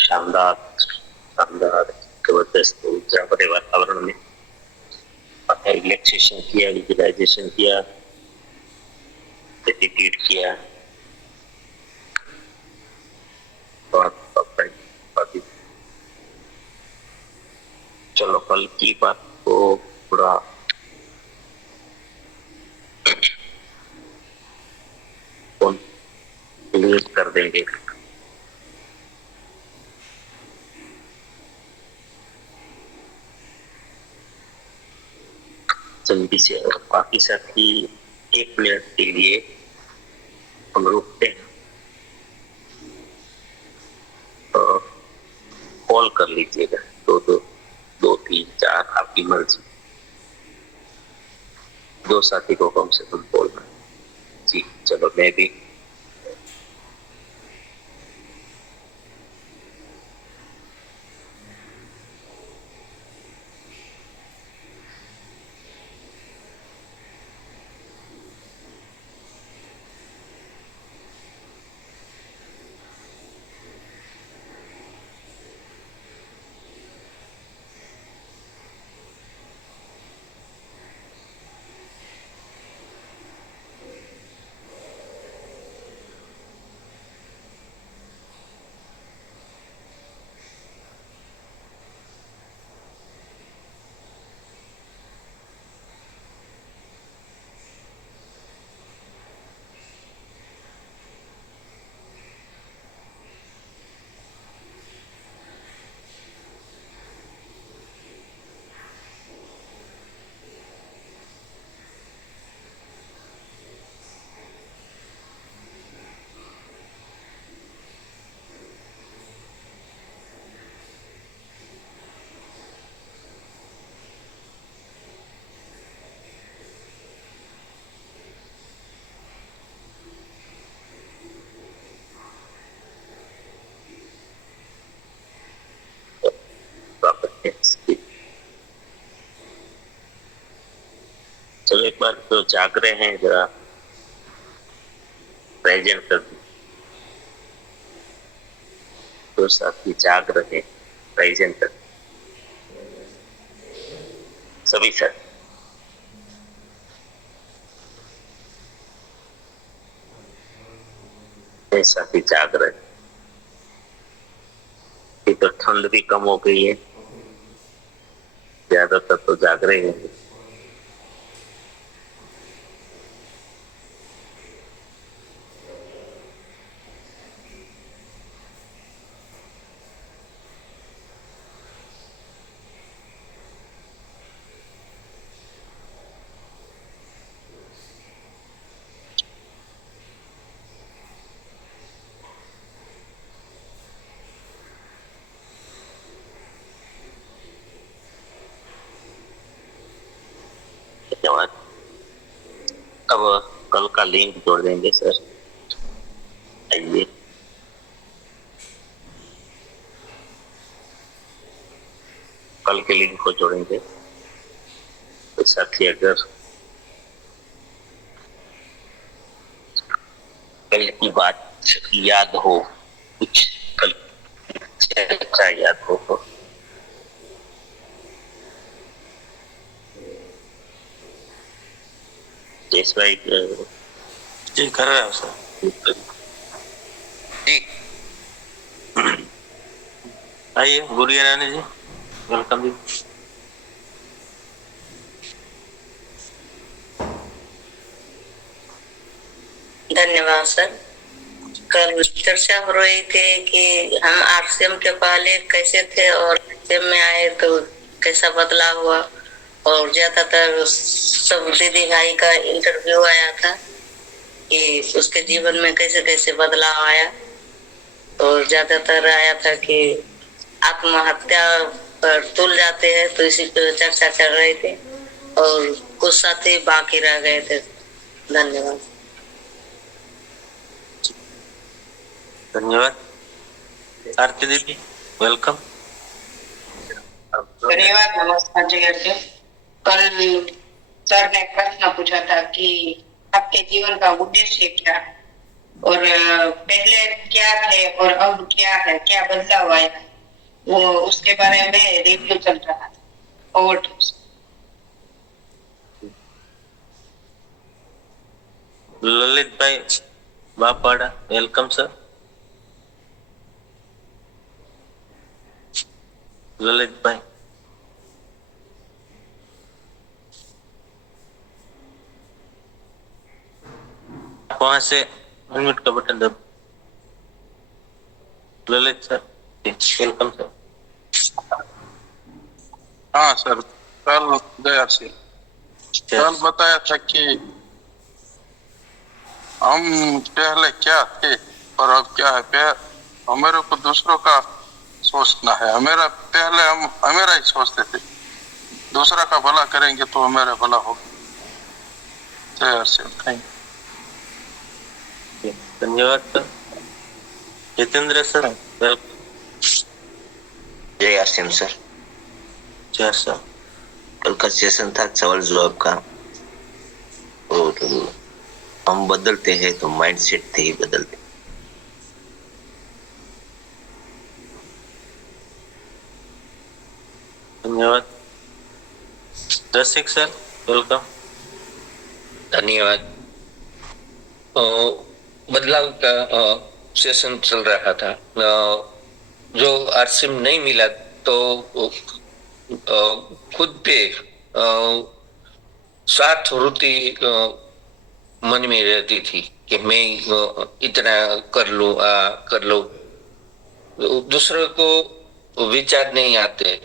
शानदार शानदार जबरदस्त ऊर्जा भरे वातावरण में रिलैक्सेशन किया, विजुअलाइजेशन किया, मेडिटेट किया। चलो कल की बात को थोड़ा क्लियर कर देंगे। जल्दी से, और बाकी साथी 1 मिनट के लिए हम रुकते हैं और कॉल कर लीजिएगा। 2-3-4 आपकी मर्जी। 2 साथी को कम से कम बोलना। जी चलो, मैं भी चलो एक बार तो जाग रहे हैं, जरा प्रेजेंट कर दो। तो साथी जाग रहे, प्रेजेंट कर सभी साथी। साथी जाग रहे। ये तो ठंड भी कम हो गई है, ज्यादातर तो जाग रहे हैं। धन्यवाद। अब कल का लिंक जोड़ देंगे सर। आइए, कल के लिंक को जोड़ेंगे। तो साथी अगर कल की बात याद हो, कुछ कल अच्छा याद हो तो जैस भाई जी कर रहे हो सर। जी आइए गुड़िया रानी जी, वेलकम जी। धन्यवाद सर। कल चर्चा हो रही थी कि हम आरसीएम के पहले कैसे थे और आरसीएम में आए तो कैसा बदलाव हुआ, और ज्यादातर सब दीदी भाई का इंटरव्यू आया था कि उसके जीवन में कैसे कैसे बदलाव आया, और ज्यादातर आया था कि आत्महत्या पर तुल जाते हैं, तो इसी पर चर्चा कर रहे थे और कुछ साथी बाकी रह गए थे। धन्यवाद। धन्यवाद। आरती दीदी वेलकम। धन्यवाद। नमस्कार जी। कल सर ने प्रश्न पूछा था कि आपके जीवन का उद्देश्य क्या है, और पहले क्या थे और अब क्या है, क्या बदलाव आया है, वो उसके बारे में रिव्यू चल रहा था। ओवर टू ललित भाई बापाड़ा, वेलकम सर। ललित भाई वहां से अनम्यूट का बटन दब। Lalit sir welcome sir. हाँ सर, कल गया से कल बताया था कि हम पहले क्या थे और अब क्या है। हमारे को दूसरों का सोचना है। हमारा पहले हम हमारा ही सोचते थे, दूसरा का भला करेंगे तो हमारा भला होगा। धन्यवाद सर। Jitendra sir welcome. जय आसिम सर। जय सर। कल का सेशन था सवाल जवाब का, और हम बदलते हैं तो माइंडसेट थे ही बदलते। धन्यवाद। रसिक सर वेलकम। धन्यवाद। बदलाव का सेशन चल रहा था। जो आरसीएम नहीं मिला तो खुद पे स्वार्थ वृत्ति मन में रहती थी कि मैं इतना कर लूं, कर लूं। दूसरों को विचार नहीं आते।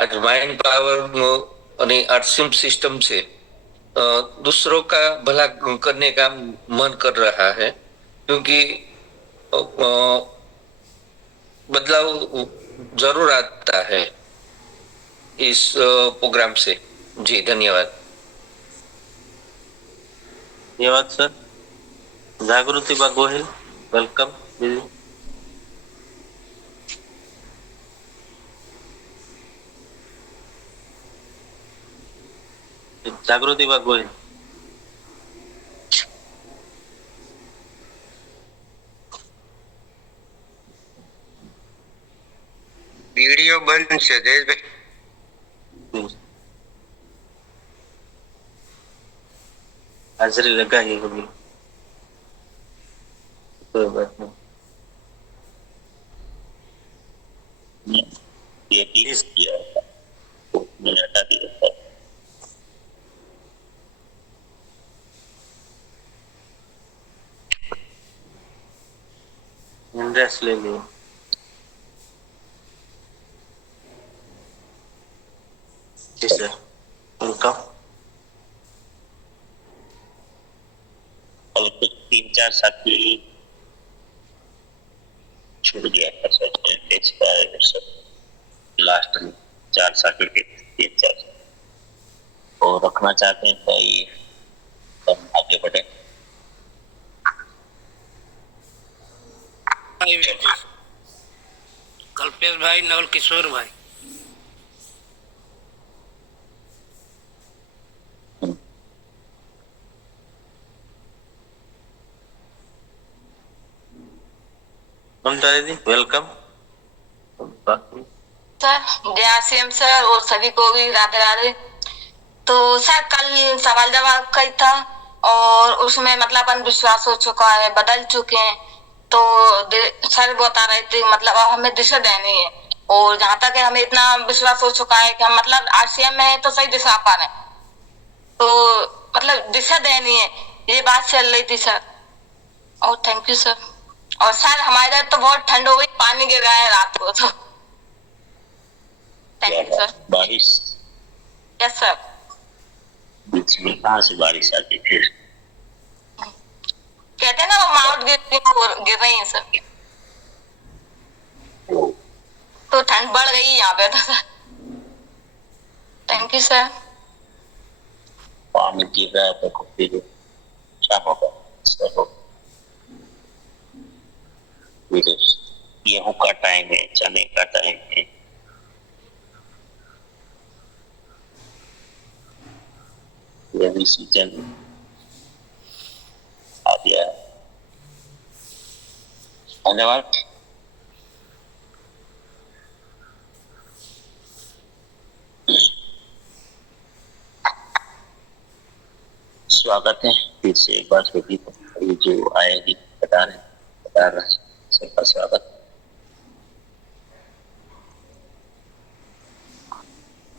आज माइंड पावर और आरसीएम सिस्टम से दूसरों का भला करने का मन कर रहा है, क्योंकि बदलाव जरूर आता है इस प्रोग्राम से। जी धन्यवाद। धन्यवाद सर। जागृति बा गोहिल वेलकम दीदी। जागृति बा गोहिल। वीडियो बंद છે જયેશભાઈ। हाजिरी लगाई होगी, कोई बात नहीं। ये प्लीज किया तो मैंने हटा दिया था। इंद्रेश ले लियो। जी सर वेलकम। कल कुछ 3-4 साथी छूट गया था सर, लास्ट 4 साथी थे, 3-4 और रखना चाहते हैं तो ये हम आगे बढ़े। कल्पेश भाई, नवल किशोर भाई। ममता दीदी वेलकम। सर जय आसिम सर और सभी को भी राधे राधे। तो सर कल सवाल जवाब कई था और उसमें मतलब अंधविश्वास हो चुका है, बदल चुके हैं। तो सर बता रहे थे मतलब अब हमें दिशा देनी है, और जहाँ तक है हमें इतना विश्वास हो चुका है कि हम मतलब आरसीएम में है तो सही दिशा पा रहे हैं, तो मतलब दिशा देनी है, ये बात चल रही थी सर। और थैंक यू सर। और सर हमारे इधर तो बहुत ठंड हो गई, पानी गिर रहा है रात को तो। Thank you sir. बारिश? Yes sir. बीच में कहाँ से बारिश आती फिर? कहते हैं ना वो माउंट गिर रही है सर, तो ठंड बढ़ गई यहाँ पे तो सर। Thank you sir. पानी गिर रहा है तो फिर क्या होगा? गेहूं का टाइम है, चने का टाइम है, रबी सीजन आ गया। धन्यवाद। स्वागत है फिर से एक बार सभी जो आएगी बता रहे सबका स्वागत।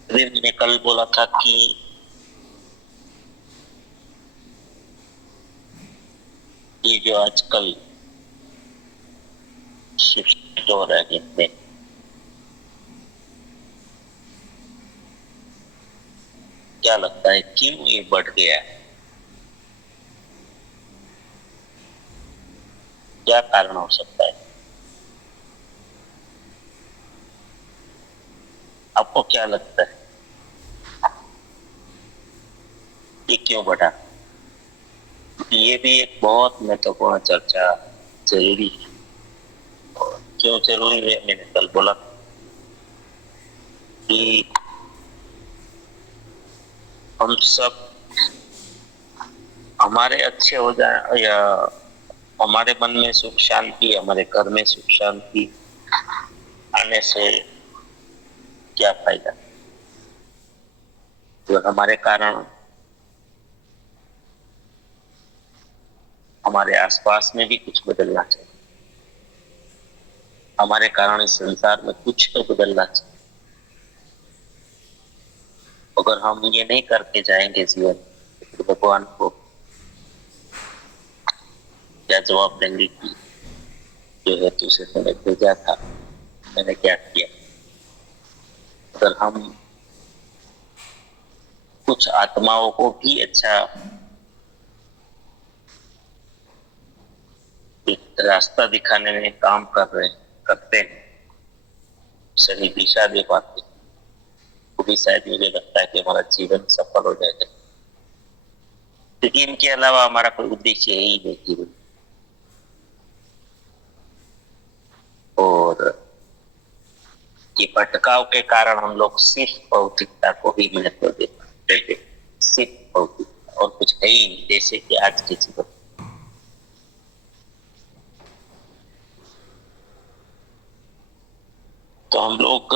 मैंने कल बोला था कि ये जो आजकल शिफ्ट हो रहा है जिसमें क्या लगता है क्यों ये बढ़ गया है, क्या कारण हो सकता है? आपको क्या लगता है ये क्यों बढ़ा? ये भी एक बहुत महत्वपूर्ण चर्चा जरूरी है। क्यों जरूरी है? मैंने कल बोला कि हम सब हमारे अच्छे हो जाए या हमारे मन में सुख शांति, हमारे घर में सुख शांति आने से क्या फायदा? तो हमारे कारण हमारे आसपास में भी कुछ बदलना चाहिए, हमारे कारण इस संसार में कुछ तो बदलना चाहिए। अगर हम ये नहीं करके जाएंगे जीवन, तो भगवान को क्या जवाब देंगे कि जो है तुझे मैंने भेजा था, मैंने क्या किया? अगर हम कुछ आत्माओं को भी अच्छा एक रास्ता दिखाने में काम करते हैं, सही दिशा दे पाते, वो भी शायद मुझे लगता है कि हमारा जीवन सफल हो जाएगा। क्योंकि इनके अलावा हमारा कोई उद्देश्य ही नहीं जीवन। और ये भटकाव के कारण हम लोग सिर्फ भौतिकता को ही महत्व देते, सिर्फ भौतिकता, और कुछ है ही नहीं, जैसे कि आज के जीवन। तो हम लोग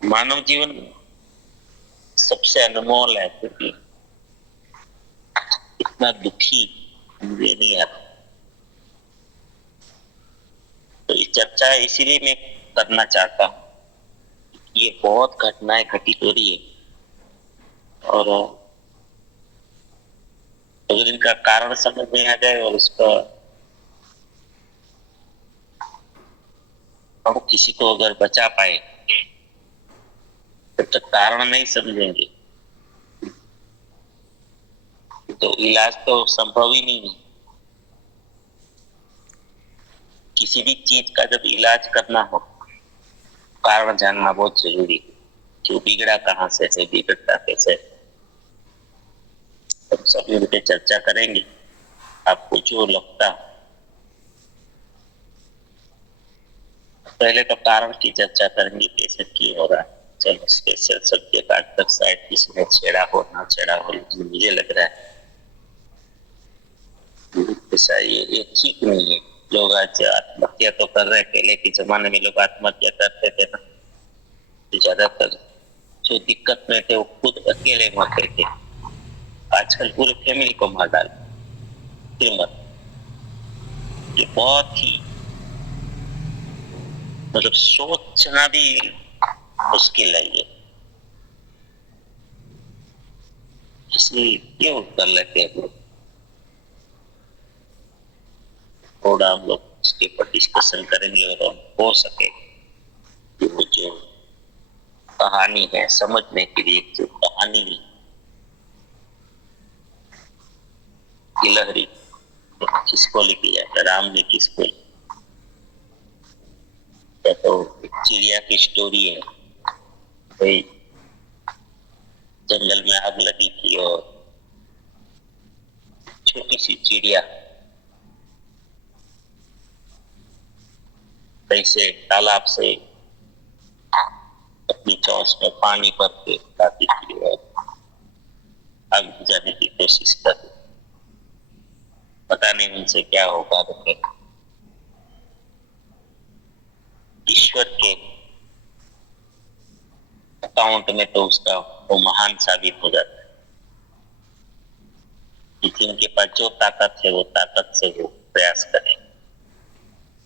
मानव जीवन सबसे अनमोल है, क्योंकि इतना दुखी मुझे नहीं आता। तो ये चर्चा इसीलिए मैं करना चाहता हूँ, ये बहुत घटनाएं घटित हो रही है और अगर इनका कारण समझ में आ जाए और उसका हम किसी को अगर बचा पाए, जब तक कारण नहीं समझेंगे तो इलाज तो संभव ही नहीं है। किसी भी चीज का जब इलाज करना हो, कारण जानना बहुत जरूरी है। क्यों बिगड़ा, कहाँ से है, बिगड़ता कैसे, हम सब मिलकर चर्चा करेंगे। आपको जो लगता, पहले तो कारण की चर्चा करेंगे, कैसे की हो रहा है। चलो स्पेशल सब्जेक्ट आज तक शायद किसी ने छेड़ा हो ना छेड़ा हो, लेकिन मुझे लग रहा है ये ठीक नहीं है। लोग आज आत्महत्या तो कर रहे हैं, पहले के जमाने में लोग आत्महत्या करते थे ना, तो ज्यादातर जो दिक्कत में थे वो खुद अकेले मरते थे। आजकल पूरे फैमिली को मार डाल, फिर मत। ये बहुत ही मतलब सोचना भी मुश्किल है ये, इसलिए क्यों कर लेते हैं लोग। थोड़ा हम लोग इसके ऊपर डिस्कशन करेंगे और हम हो सके वो जो कहानी है समझने के लिए, जो कहानी गिलहरी किसको लिखी जाए, राम ने किसको, तो चिड़िया की स्टोरी है। भाई जंगल में आग लगी थी और छोटी सी चिड़िया कैसे तालाब से अपनी चोंच में पानी भर के लाती थी और आग बुझाने की कोशिश करती। पता नहीं उनसे क्या होगा। ईश्वर के अकाउंट में तो उसका वो महान साबित हो जाता है। लेकिन उनके पास जो ताकत है वो ताकत से वो प्रयास करें,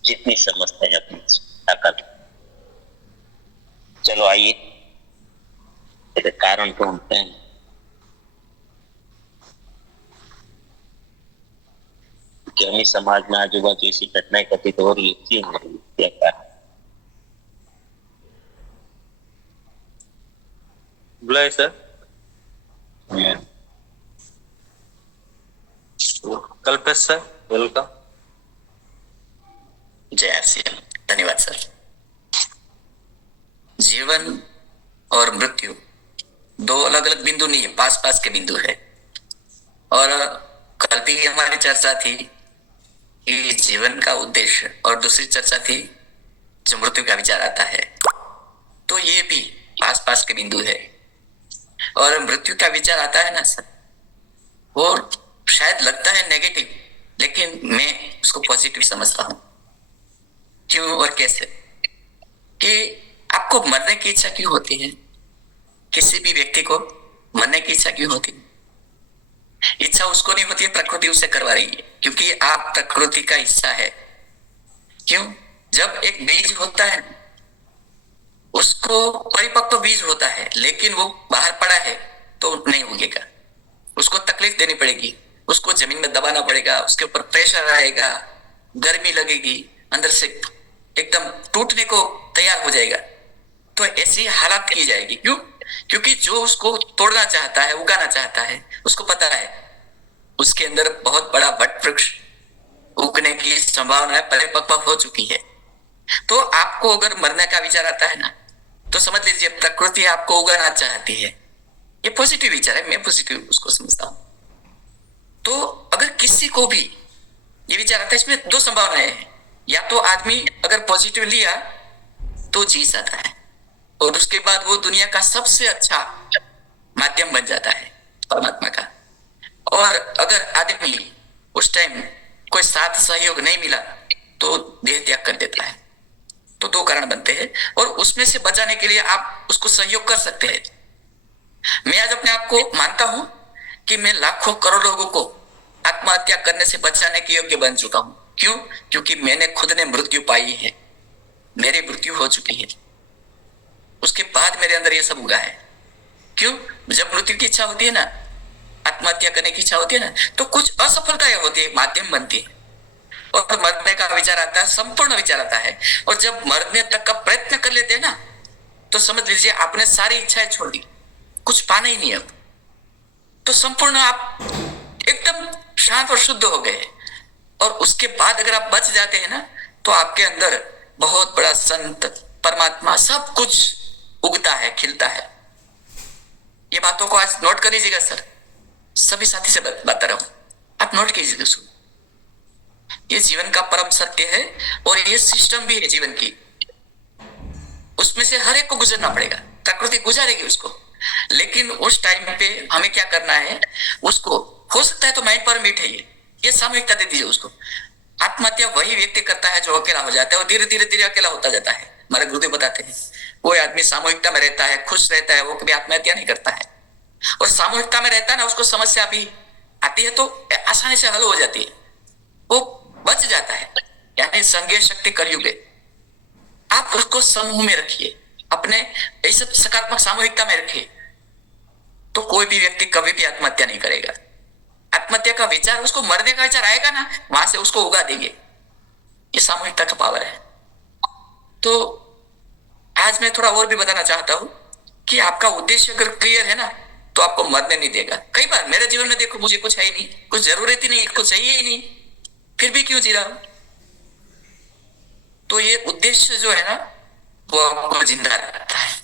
जितनी समझते हैं अपनी ताकत। चलो आइए इसके कारण ढूंढते हैं। कि हमें समाज में आजू बाजू ऐसी घटनाएं कथित हो रही है, क्यों हो रही है, क्या कारण? बुलाए सर। Kalpesh sir, welcome. जय आरसीएम। धन्यवाद सर। जीवन और मृत्यु दो अलग अलग बिंदु नहीं है, पास पास के बिंदु है। और कल भी हमारी चर्चा थी कि जीवन का उद्देश्य, और दूसरी चर्चा थी जो मृत्यु का विचार आता है। तो ये भी पास पास के बिंदु है। और मृत्यु का विचार आता है ना सर, वो शायद लगता है नेगेटिव, लेकिन मैं उसको पॉजिटिव समझता हूं। क्यों और कैसे? कि आपको मरने की इच्छा क्यों होती है? किसी भी व्यक्ति को मरने की इच्छा क्यों होती है? इच्छा उसको नहीं होती है, प्रकृति उसे करवा रही है, क्योंकि आप प्रकृति का हिस्सा है। क्यों? जब एक बीज होता है, उसको परिपक्व बीज होता है, लेकिन वो बाहर पड़ा है तो नहीं उगेगा। उसको तकलीफ देनी पड़ेगी, उसको जमीन में दबाना पड़ेगा, उसके ऊपर प्रेशर आएगा, गर्मी लगेगी, अंदर से एकदम टूटने को तैयार हो जाएगा। तो ऐसी हालत की जाएगी। क्यों? क्योंकि जो उसको तोड़ना चाहता है, उगाना चाहता है, उसको पता है उसके अंदर बहुत बड़ा वट वृक्ष उगने की संभावना परिपक्व हो चुकी है। तो आपको अगर मरने का विचार आता है ना, तो समझ लीजिए प्रकृति आपको उगाना चाहती है। ये पॉजिटिव विचार है, मैं पॉजिटिव उसको समझता हूं। तो अगर किसी को भी ये विचार आता है, इसमें दो संभावनाएं हैं। या तो आदमी अगर पॉजिटिव लिया तो जी जाता है, और उसके बाद वो दुनिया का सबसे अच्छा माध्यम बन जाता है परमात्मा का। और अगर आदमी उस टाइम कोई साथ सहयोग नहीं मिला तो देह त्याग कर देता है। तो दो कारण बनते हैं, और उसमें से बचाने के लिए आप उसको सहयोग कर सकते हैं। मैं आज अपने आप को मानता हूं कि मैं लाखों करोड़ों लोगों को आत्महत्या करने से बचाने के योग्य बन चुका हूं। क्यों? क्योंकि मैंने खुद ने मृत्यु पाई है, मेरी मृत्यु हो चुकी है, उसके बाद मेरे अंदर ये सब उगा है। क्यों? जब मृत्यु की इच्छा होती है ना, आत्महत्या करने की इच्छा होती है ना, तो कुछ असफलताएं होती है, माध्यम बनती है, और मरने का विचार आता है, संपूर्ण विचार आता है। और जब मरने तक का प्रयत्न कर लेते हैं ना, तो समझ लीजिए आपने सारी इच्छाएं छोड़ दी, कुछ पाना ही नहीं अब। तो संपूर्ण आप एकदम शांत और शुद्ध हो गए। और उसके बाद अगर आप बच जाते हैं ना, तो आपके अंदर बहुत बड़ा संत, परमात्मा, सब कुछ उगता है, खिलता है। ये बातों को आज नोट कर लीजिएगा सर, सभी साथी से बता रहा हूं, आप नोट कीजिएगा उसको। ये जीवन का परम सत्य है, और ये सिस्टम भी है जीवन की। उसमें से हर एक को गुजरना पड़ेगा, प्रकृति गुजारेगी उसको। लेकिन उस टाइम पे हमें क्या करना है, उसको हो सकता है तो माइंड पर मीट है, ये सामूहिकता दे दीजिए उसको। आत्महत्या वही व्यक्ति करता है जो अकेला हो जाता है, और धीरे धीरे धीरे अकेला होता जाता है। हमारे गुरुदेव बताते हैं, वो आदमी सामूहिकता में रहता है, खुश रहता है, वो कभी आत्महत्या नहीं करता है। और सामूहिकता में रहता है ना, उसको समस्या भी आती है तो आसानी से हल हो जाती है, वो बच जाता है। यानी संघीय शक्ति कलयुग है। आप उसको समूह में रखिए, अपने ऐसे सकारात्मक सामूहिकता में रखिए, तो कोई भी व्यक्ति कभी भी आत्महत्या नहीं करेगा। आत्महत्या का विचार, उसको मरने का विचार आएगा ना, वहां से उसको उगा देंगे। ये सामूहिकता का पावर है। तो आज मैं थोड़ा और भी बताना चाहता हूं कि आपका उद्देश्य अगर क्लियर है ना, तो आपको मरने नहीं देगा। कई बार मेरे जीवन में देखो, मुझे कुछ है ही नहीं, कुछ जरूरत ही नहीं, कुछ चाहिए ही नहीं, फिर भी क्यों जी रहा हूं? तो ये उद्देश्य जो है ना, वो आपको जिंदा रखता है।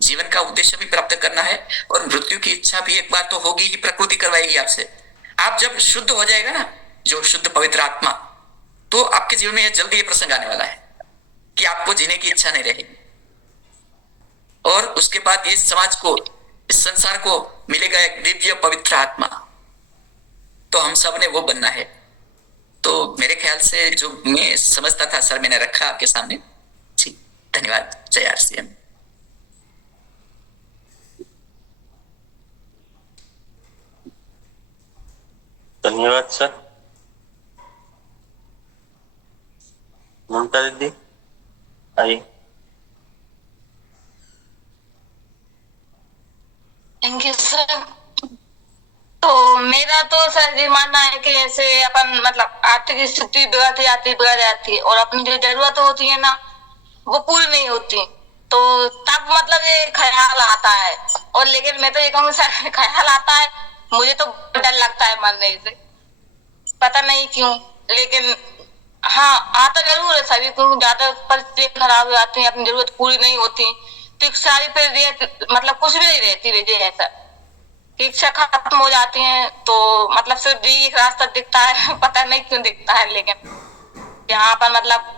जीवन का उद्देश्य भी प्राप्त करना है, और मृत्यु की इच्छा भी एक बार तो होगी ही, प्रकृति करवाएगी आपसे। आप जब शुद्ध हो जाएगा ना, जो शुद्ध पवित्र आत्मा, तो आपके जीवन में जल्दी ये प्रसंग आने वाला है कि आपको जीने की इच्छा नहीं रहेगी। और उसके बाद इस समाज को, इस संसार को मिलेगा एक दिव्य पवित्र आत्मा। तो हम सब ने वो बनना है। तो मेरे ख्याल से जो मैं समझता था सर मैंने रखा आपके सामने। जी धन्यवाद। जय आरसीएम। धन्यवाद सर। ममता दीदी आइए। Thank you sir. तो मेरा तो सर ये मानना है कि ऐसे अपन मतलब आर्थिक स्थिति बिगड़ जाती है और अपनी जो जरूरत होती है ना वो पूरी नहीं होती, तो तब मतलब ये ख्याल आता है। और लेकिन मैं तो ये कहूँगी सर ख्याल आता है, मुझे तो डर लगता है मरने से, पता नहीं क्यों, लेकिन हाँ आता जरूर है सभी को। ज्यादा परिस्थिति खराब हो जाती है, अपनी जरूरत पूरी नहीं होती तो एक सारी फिर मतलब कुछ भी नहीं रहती वजह है सर, इच्छा खत्म हो जाती है तो मतलब सिर्फ जी एक रास्ता दिखता है पता नहीं क्यों दिखता है, लेकिन यहाँ पर मतलब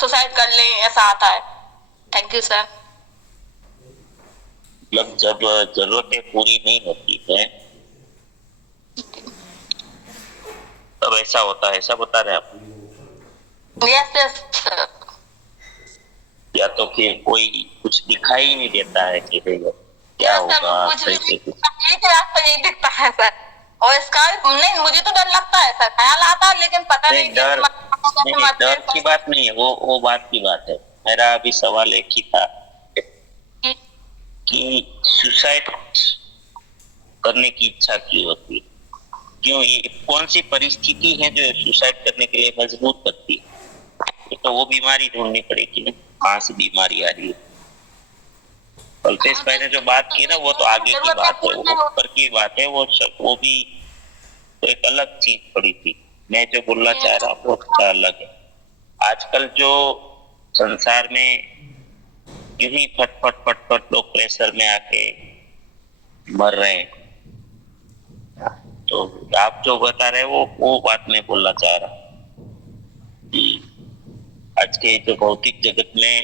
सुसाइड कर ले ऐसा आता है। Thank you sir. मतलब जब जरूरतें पूरी नहीं होती है तब ऐसा होता है, ऐसा बता रहे आप? Yes yes. या तो फिर कोई कुछ दिखाई ही नहीं देता है कि भैया क्या होगा, कुछ भी एक रास्ता नहीं दिखता है सर, और इसका नहीं मुझे तो डर लगता है सर, ख्याल आता है लेकिन पता नहीं डर की बात नहीं है, वो बात की बात है। मेरा अभी सवाल एक ही था कि सुसाइड करने की इच्छा क्यों होती है, क्यों, ये कौन सी परिस्थिति है जो सुसाइड करने के लिए मजबूर करती है? तो वो बीमारी ढूंढनी पड़ेगी ना, कहाँ से बीमारी आ रही है। कल्पेश भाई ने जो बात की ना वो तो आगे की बात है, वो ऊपर की बात है, वो भी तो एक अलग चीज पड़ी थी। मैं जो बोलना चाह रहा हूँ वो थोड़ा अलग है। आजकल जो संसार में यूं ही फट लोग प्रेशर में आके मर रहे हैं, तो आप जो बता रहे हैं वो बात मैं बोलना चाह रहा हूँ कि आज के जो भौतिक जगत में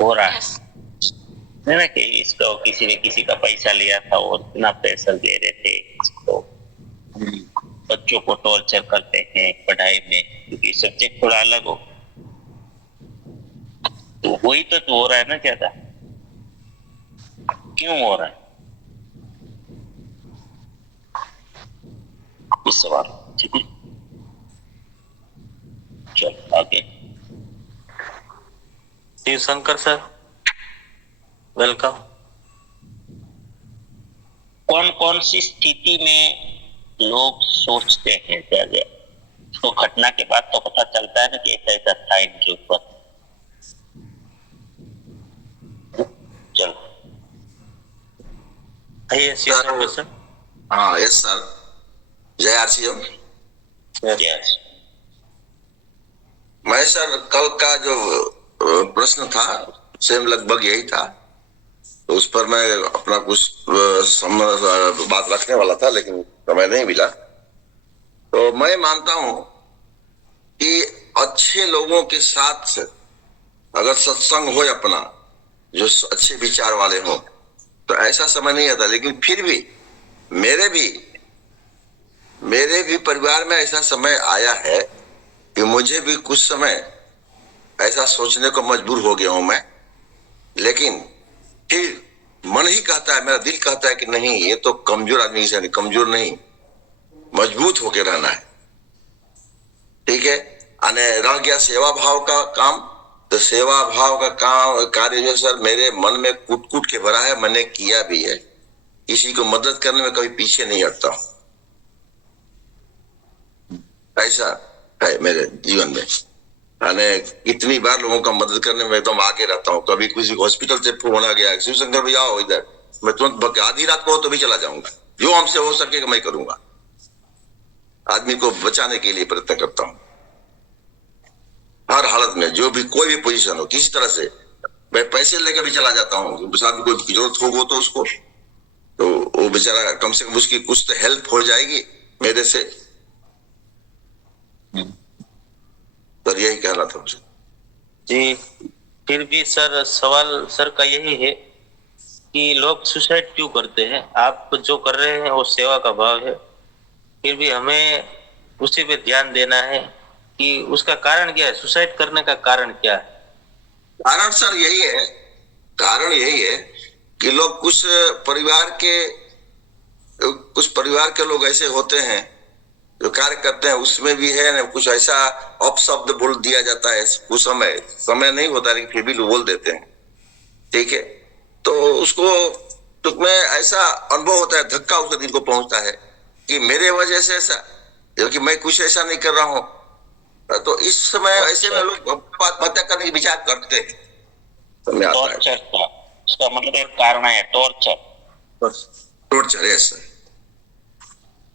हो रहा है ना कि इसको किसी ने किसी का पैसा लिया था और इतना प्रेशर दे रहे थे इसको, बच्चों को टॉर्चर करते हैं पढ़ाई में क्योंकि सब्जेक्ट थोड़ा अलग हो, तो वही तो हो रहा है ना ज्यादा। क्यों हो रहा है इस सवाल? ठीक है चल आगे। Shiv Shankar sir welcome. कौन कौन सी स्थिति में लोग सोचते हैं ज्यादा, तो घटना के बाद तो पता चलता है ना कि ऐसा ऐसा था इनके ऊपर। चलो आइए शिव शंकर सर। हाँ यस सर। जय आरसीएम। यस मैं सर कल का जो प्रश्न था सेम लगभग यही था, तो उस पर मैं अपना कुछ बात रखने वाला था लेकिन समय नहीं मिला। तो मैं मानता हूं कि अच्छे लोगों के साथ अगर सत्संग हो अपना, जो अच्छे विचार वाले हो, तो ऐसा समय नहीं आता। लेकिन फिर भी मेरे भी परिवार में ऐसा समय आया है कि मुझे भी कुछ समय ऐसा सोचने को मजबूर हो गया हूं मैं, लेकिन फिर मन ही कहता है, मेरा दिल कहता है कि नहीं, ये तो कमजोर आदमी से नहीं, कमजोर नहीं, मजबूत होकर रहना है। ठीक है, अने रह गया सेवा भाव का काम, तो सेवा भाव का काम कार्य जो सर मेरे मन में कूट कूट के भरा है, मैंने किया भी है। किसी को मदद करने में कभी पीछे नहीं हटता हूं, ऐसा है मेरे जीवन में। मैंने कितनी बार लोगों का मदद करने में एकदम आगे रहता हूँ। कभी किसी हॉस्पिटल से फोन आ गया, शिव शंकर भैया आओ इधर, मैं तुरंत आधी रात को हो तो भी चला जाऊंगा, जो हमसे हो सके मैं करूंगा। आदमी को बचाने के लिए प्रयत्न करता हूँ हर हालत में, जो भी कोई भी पोजीशन हो, किसी तरह से। मैं पैसे लेकर भी चला जाता हूँ, आदमी को जरूरत होगी तो उसको, तो वो बेचारा कम से कम उसकी कुछ तो हेल्प हो जाएगी मेरे से। तो यही कहना था मुझे जी। फिर भी सर सवाल सर का यही है कि लोग सुसाइड क्यों करते हैं? आप जो कर रहे हैं वो सेवा का भाव है, फिर भी हमें उसी पे ध्यान देना है कि उसका कारण क्या है, सुसाइड करने का कारण क्या है? कारण सर यही है, कारण यही है कि लोग कुछ परिवार के लोग ऐसे होते हैं जो कार्य करते हैं, उसमें भी है ना कुछ ऐसा अपशब्द बोल दिया जाता है, कुछ समय नहीं होता लेकिन फिर भी लोग बोल देते हैं, ठीक है। तो उसको तुक में ऐसा अनुभव होता है, धक्का उसके दिल को पहुंचता है कि मेरे वजह से ऐसा, क्योंकि मैं कुछ ऐसा नहीं कर रहा हूं। तो इस समय ऐसे में लोग आत्महत्या करने की विचार करते हैं। समय आता है टॉर्चर का उसका मतलब एक कारण है, टॉर्चर है सर।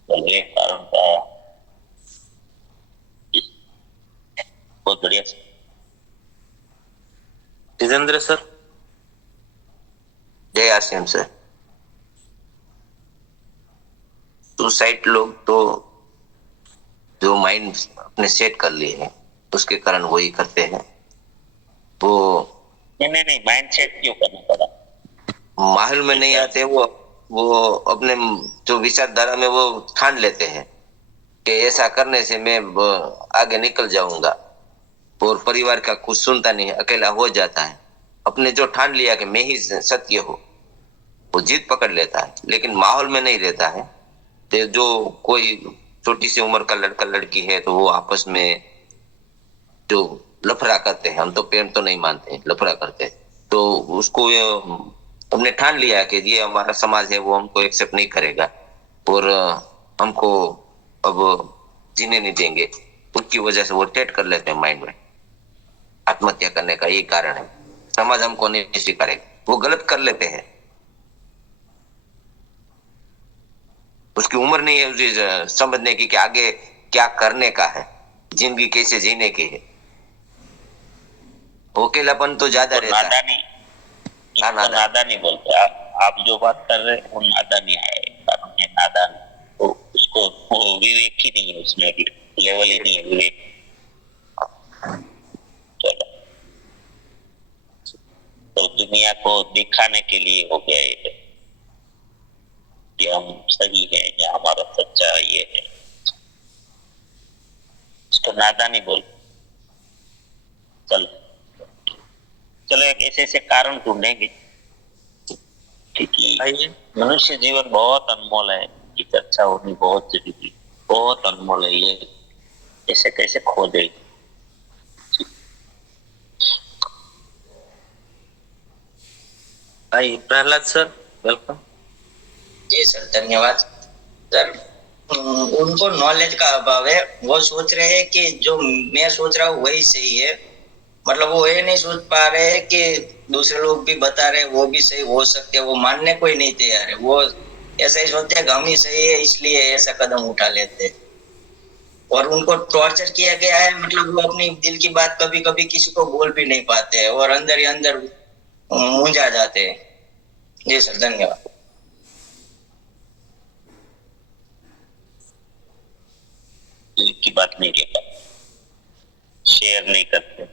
एक कारण का बहुत बढ़िया। जितेंद्र सर। जय आसिम सर। सुसाइड लोग तो जो माइंड अपने सेट कर लिए हैं उसके कारण वही करते हैं। वो नहीं माइंड सेट क्यों करना पड़ा? माहौल में नहीं आते, वो अपने जो विचारधारा में वो ठान लेते हैं कि ऐसा करने से मैं आगे निकल जाऊंगा, और परिवार का कुछ सुनता नहीं, अकेला हो जाता है। अपने जो ठान लिया कि मैं ही सत्य हूँ, वो जीत पकड़ लेता है, लेकिन माहौल में नहीं रहता है। तो जो कोई छोटी सी उम्र का लड़का लड़की है तो वो आपस में जो लफड़ा करते हैं, हम तो प्रेम तो नहीं मानते, लफड़ा करते हैं, तो उसको हमने ठान लिया कि ये हमारा समाज है, वो हमको एक्सेप्ट नहीं करेगा और हमको अब जीने नहीं देंगे। उसकी वजह से वो टेट कर लेते हैं माइंड में। आत्महत्या करने का ये कारण है, समाज हमको नहीं स्वीकारेगा, वो गलत कर लेते हैं। उसकी उम्र नहीं है उसे समझने की कि आगे क्या करने का है, जिंदगी कैसे जीने की है। अकेलापन तो ज्यादा रहता है। नादानी बोलते आप जो बात कर रहे हैं वो नादानी है, नादान। तो उसको वो विवेक ही नहीं है, उसमें भी लेवल ही नहीं है विवेक। चलो, तो दुनिया को दिखाने के लिए हो गया ये कि हम सही है या हमारा सच्चा ये है, इसको नादानी बोल। चलो एक ऐसे कारण ढूंढेंगे क्योंकि मनुष्य जीवन बहुत अनमोल है, की चर्चा होनी बहुत जरूरी, बहुत अनमोल है, ये ऐसे कैसे खो दे। भाई प्रहलाद सर, वेलकम। जी सर, धन्यवाद सर। उनको नॉलेज का अभाव है, वो सोच रहे हैं कि जो मैं सोच रहा हूँ वही सही है। मतलब वो ये नहीं सोच पा रहे हैं कि दूसरे लोग भी बता रहे हैं वो भी सही हो सकते हैं, वो मानने को ही नहीं तैयार है। वो ऐसा ही सोचते हैं कि हम ही सही है, इसलिए ऐसा कदम उठा लेते हैं। और उनको टॉर्चर किया गया है, मतलब वो अपनी दिल की बात कभी कभी किसी को बोल भी नहीं पाते हैं और अंदर ही अंदर मूंझा जाते हैं। जी सर, धन्यवाद। की बात नहीं कहता, शेयर नहीं करते।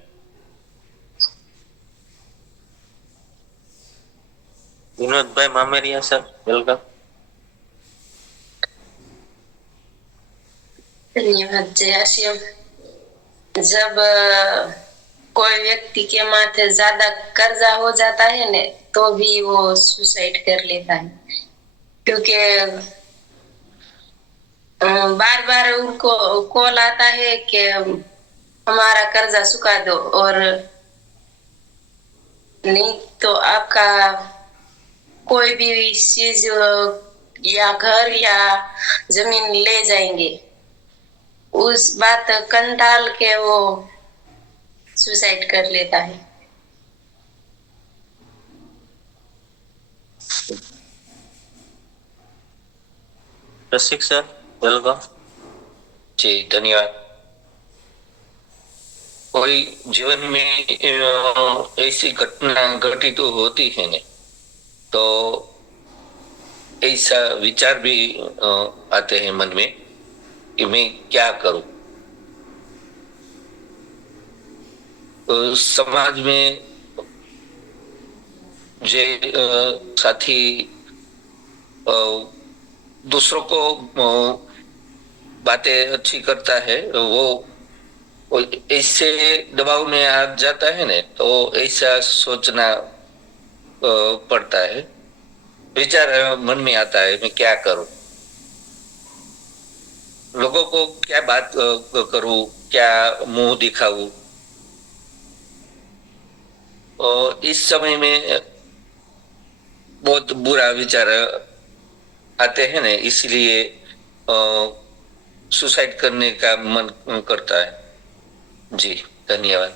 विनोद भाई मामेरिया सर, वेलकम। धन्यवाद। जय श्याम। जब कोई व्यक्ति के माथे ज्यादा कर्जा हो जाता है ने तो भी वो सुसाइड कर लेता है, क्योंकि बार बार उनको कॉल आता है कि हमारा कर्जा चुका दो, और नहीं तो आपका कोई भी चीज या घर या जमीन ले जाएंगे। उस बात कंटाल के वो सुसाइड कर लेता है। रसिक सर, वेलकम। जी धन्यवाद। कोई जीवन में ऐसी घटना घटित तो होती है ने, तो ऐसा विचार भी आते हैं मन में कि मैं क्या करूं। तो समाज में जे साथी दूसरों को बातें अच्छी करता है, वो ऐसे दबाव में आ जाता है ना, तो ऐसा सोचना पड़ता है। विचार मन में आता है, मैं क्या करूं, लोगों को क्या बात करूं, क्या मुंह दिखाऊं। और इस समय में बहुत बुरा विचार आते हैं ना, इसलिए सुसाइड करने का मन करता है। जी धन्यवाद।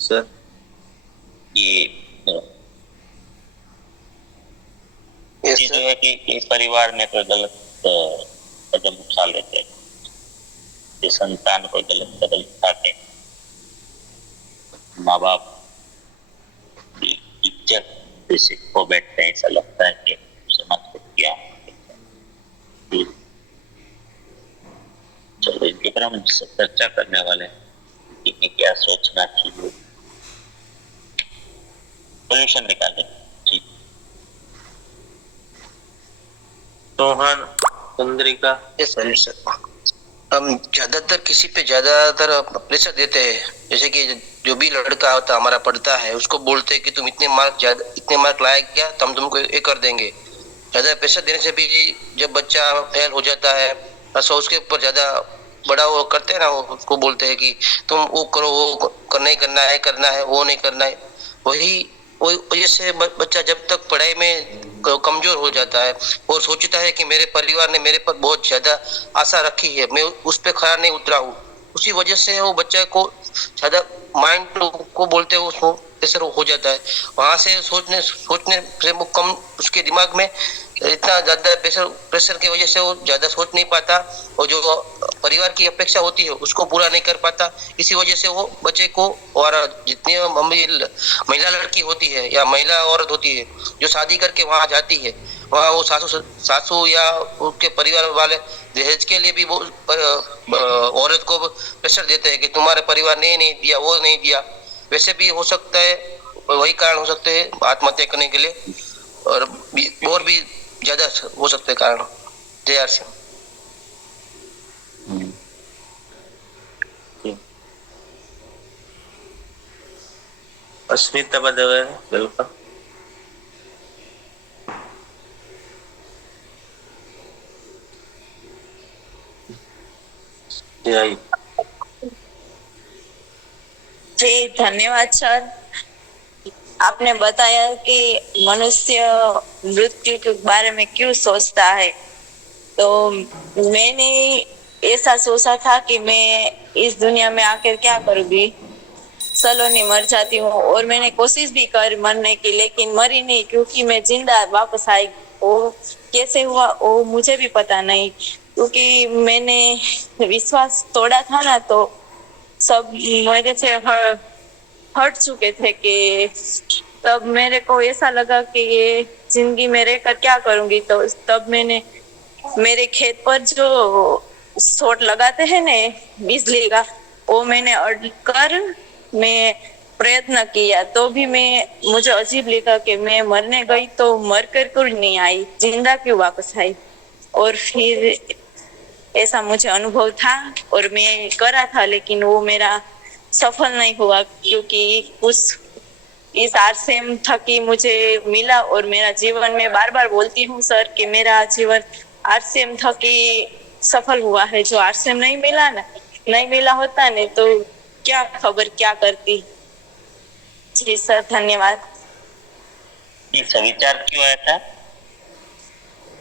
सर ये जो है कि परिवार में कोई गलत कदम उठा लेते हैं, ये संतान कोई गलत कदम उठाते हैं, माँ बाप इज्जत जैसे खो बैठते हैं, ऐसा लगता है कि समाज को क्या। चलो इनके पर हम चर्चा करने वाले हैं कि क्या सोचना चाहिए, सोल्यूशन निकालें। ठीक, सोहन चंद्रिका। हम ज्यादातर किसी पे ज्यादातर प्रेशर देते हैं, जैसे कि जो भी लड़का होता हमारा पढ़ता है उसको बोलते हैं कि तुम इतने मार्क लाया क्या, तो हम तुमको ये कर देंगे। ज्यादा प्रेशर देने से भी जब बच्चा फेल हो जाता है, तो उसके ऊपर ज्यादा बड़ा वो करते हैं ना, वो उसको बोलते हैं कि तुम वो करो, वो नहीं करना है, वो नहीं करना है। वही वजह से बच्चा जब तक पढ़ाई में कमजोर हो जाता है और सोचता है कि मेरे परिवार ने मेरे पर बहुत ज्यादा आशा रखी है, मैं उस पर खरा नहीं उतरा हूँ, उसी वजह से वो बच्चे को ज्यादा माइंड को बोलते हैं उसको प्रेशर हो जाता है। वहां से सोचने से वो कम, उसके दिमाग में इतना ज्यादा प्रेशर की वजह से वो ज्यादा सोच नहीं पाता, और जो परिवार की अपेक्षा होती है उसको पूरा नहीं कर पाता। इसी वजह से वो बच्चे को, और जितनी महिला लड़की होती है या महिला औरत होती है जो शादी करके वहां जाती है, वहाँ वो सासू या उसके परिवार वाले दहेज के लिए भी वो औरत को प्रेशर देते हैं कि तुम्हारे परिवार ने नहीं दिया, वो नहीं दिया। वैसे भी हो सकता है, वही कारण हो सकते हैं आत्महत्या करने के लिए, और भी ज्यादा हो सकते कारण। जय आर सिंह। अस्मिता बदवे, वेलकम। जी धन्यवाद सर। आपने बताया कि मनुष्य मृत्यु के बारे में क्यों सोचता है, तो मैंने ऐसा सोचा था कि मैं इस दुनिया में आकर क्या करूंगी, सलोनी मर जाती हूँ, और मैंने कोशिश भी कर मरने की, लेकिन मरी नहीं, क्योंकि मैं जिंदा वापस आई। वो कैसे हुआ वो मुझे भी पता नहीं, क्योंकि मैंने विश्वास तोड़ा था ना, तो सब मेरे से हट चुके थे कि तब मेरे को ऐसा लगा कि ये जिंदगी में रहकर क्या करूंगी। तो तब मैंने मेरे खेत पर जो शॉट लगाते हैं ना बिजली का, वो मैंने अड़ कर मैं प्रयत्न किया, तो भी मुझे अजीब लगा कि मैं मरने गई तो मर कर क्यों नहीं आई, जिंदा क्यों वापस आई। और फिर ऐसा मुझे अनुभव था और मैं करा था, लेकिन वो मेरा सफल नहीं हुआ, क्योंकि उस इस आरसीएम थकी मुझे मिला। और मेरा जीवन में बार बार बोलती हूँ सर कि मेरा जीवन आरसीएम थकी सफल हुआ है। जो आरसीएम नहीं मिला होता ने तो क्या खबर क्या करती। जी सर धन्यवाद। इस विचार क्यों आया था?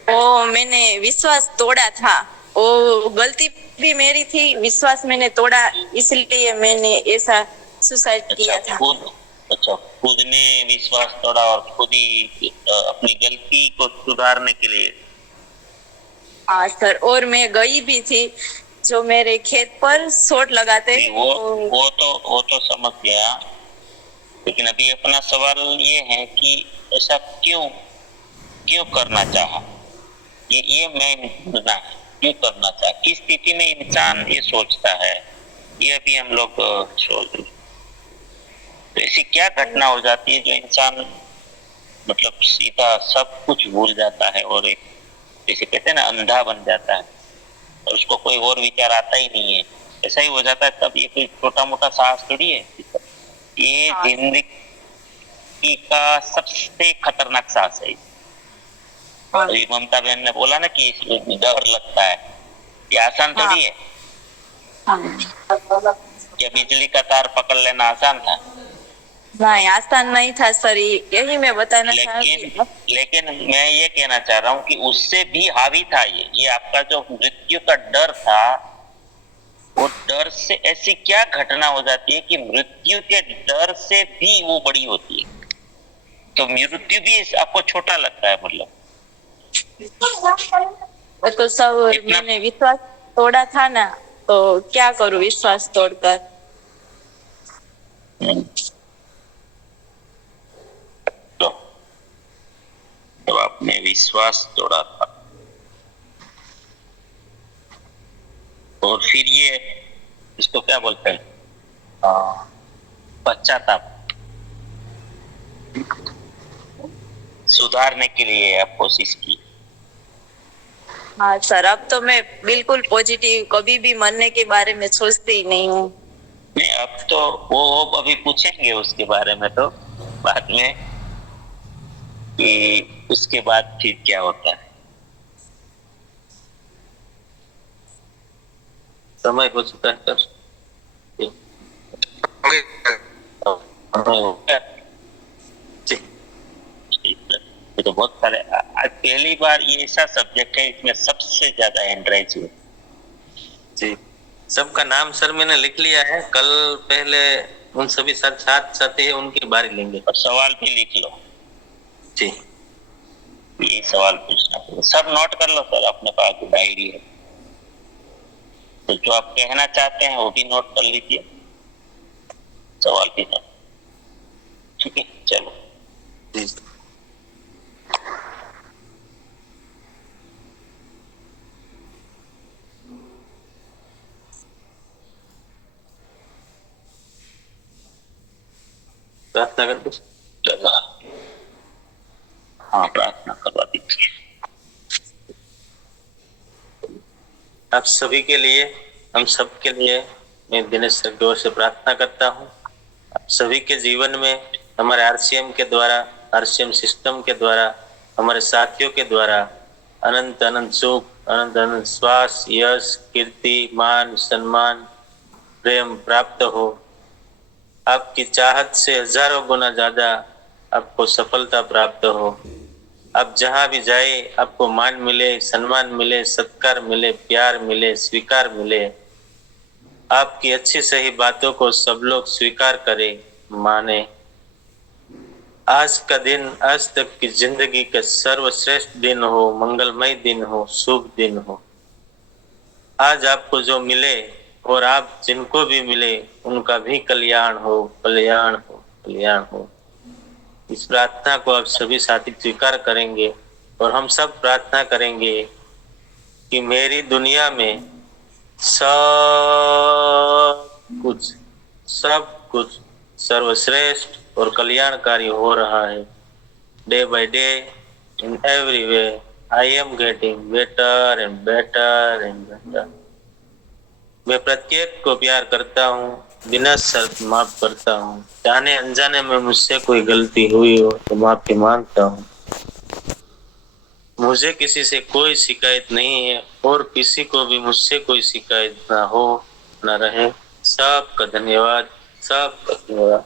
वो मैंने विश्वास तोड़ा था, वो गलती भी मेरी थी, विश्वास मैंने तोड़ा, इसलिए मैंने ऐसा सुसाइड किया था। खुद ने विश्वास तोड़ा और खुद ही अपनी गलती को सुधारने के लिए। हाँ सर, और मैं गई भी थी, जो मेरे खेत पर शॉट लगाते हैं वो तो समझ गया, लेकिन अभी अपना सवाल ये है कि ऐसा क्यों करना चाहा, ये मैं ढूंढना है, क्यों करना चाहा, किस स्थिति में इंसान ये सोचता है, ये अभी हम लोग सोच। तो ऐसी क्या घटना हो जाती है जो इंसान मतलब सीधा सब कुछ भूल जाता है और एक जैसे कहते हैं ना अंधा बन जाता है और उसको कोई और विचार आता ही नहीं है, ऐसा ही हो जाता है। तब ये कोई छोटा मोटा साहस थोड़ी है, ये जिंदगी का सबसे खतरनाक साहस है। अभी ममता बहन ने बोला ना कि डर लगता है, ये आसान थोड़ी है। क्या बिजली का तार पकड़ लेना आसान था? नहीं, आसान नहीं था सर, यही मैं बताना लेकिन मैं ये कहना चाह रहा हूँ कि उससे भी हावी था ये आपका जो मृत्यु का डर था, वो डर से ऐसी क्या घटना हो जाती है कि मृत्यु के डर से भी वो बड़ी होती है। तो मृत्यु भी आपको छोटा लगता है, मतलब तो सब मैंने विश्वास तोड़ा था ना, तो क्या करूं विश्वास तोड़कर। तो आपने विश्वास तोड़ा था और फिर ये इसको क्या बोलते हैं, पश्चाताप, सुधारने के लिए आप कोशिश की। हाँ सर, अब तो मैं बिल्कुल पॉजिटिव, कभी भी मरने के बारे में सोचती ही नहीं हूँ। नहीं, अब तो वो अभी पूछेंगे उसके बारे में तो बाद में कि उसके बाद फिर क्या होता है। समय हो चुका है सर। ये तो बहुत सारे, आज पहली बार ये ऐसा सब्जेक्ट है इसमें सबसे ज्यादा एंड्राइज हुए जी। सबका नाम सर मैंने लिख लिया है, कल पहले उन सभी साथी है उनकी बारी लेंगे। और सवाल भी लिख लो जी, ये सवाल पूछना, सब नोट कर लो सर, अपने पास डायरी है तो जो आप कहना चाहते हैं वो भी नोट कर लीजिए, सवाल भी नोट। ठीक है, चलो जी। प्रार्थना कर दो। हाँ, प्रार्थना करवा दीजिए। आप सभी के लिए, हम सब के लिए मैं दिनेश सर की ओर से प्रार्थना करता हूँ। आप सभी के जीवन में हमारे आरसीएम के द्वारा, आरसीएम सिस्टम के द्वारा, हमारे साथियों के द्वारा अनंत अनंत सुख, अनंत अनंत श्वास, यश, कीर्ति, मान, सम्मान, प्रेम प्राप्त हो। आपकी चाहत से हजारों गुना ज्यादा आपको सफलता प्राप्त हो। आप जहां भी जाए आपको मान मिले, सम्मान मिले, सत्कार मिले, प्यार मिले, स्वीकार मिले। आपकी अच्छी सही बातों को सब लोग स्वीकार करें, माने। आज का दिन, आज तक की जिंदगी का सर्वश्रेष्ठ दिन हो, मंगलमय दिन हो, शुभ दिन हो। आज आपको जो मिले और आप जिनको भी मिले उनका भी कल्याण हो, कल्याण हो, कल्याण हो। इस प्रार्थना को आप सभी साथी स्वीकार करेंगे और हम सब प्रार्थना करेंगे कि मेरी दुनिया में सब कुछ सर्वश्रेष्ठ और कल्याणकारी हो रहा है। Day by day in every way I am getting better and better and better. मैं प्रत्येक को प्यार करता हूँ, बिना शर्त माफ करता हूँ। जाने अनजाने में मुझसे कोई गलती हुई हो तो माफी मांगता हूँ। मुझे किसी से कोई शिकायत नहीं है और किसी को भी मुझसे कोई शिकायत ना हो, ना रहे। सबका धन्यवाद, सबका धन्यवाद।